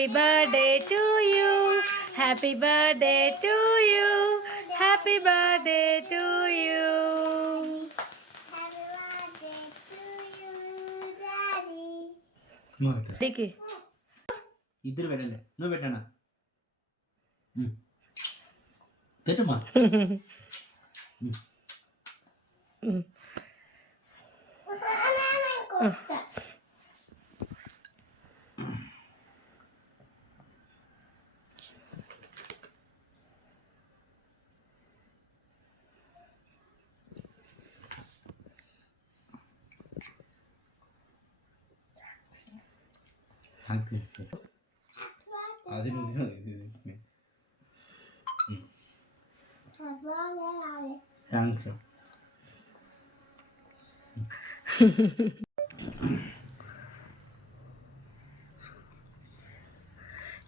Happy birthday to you, happy birthday to you, happy birthday to you. ఇద్దరు పెట్టండి, నువ్వు పెట్టానా పెట్టమ్మా. అది నువ్వు thanks.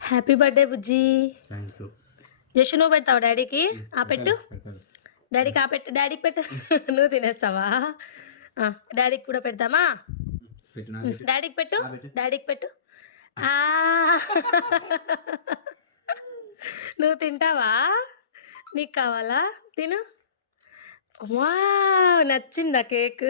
Happy birthday Bujji. Thank you. Just నువ్వు పెడతావా డాడీకి? ఆ పెట్టు డాడీకి, ఆ పెట్టు డాడీకి పెట్టు. నువ్వు తినేస్తావా? డాడీకి కూడా పెడతామా? డాడీకి పెట్టు, డాడీకి పెట్టు. నువ్వు తింటావా? నీకు కావాలా? తిను. వా, నచ్చిందా కేక్?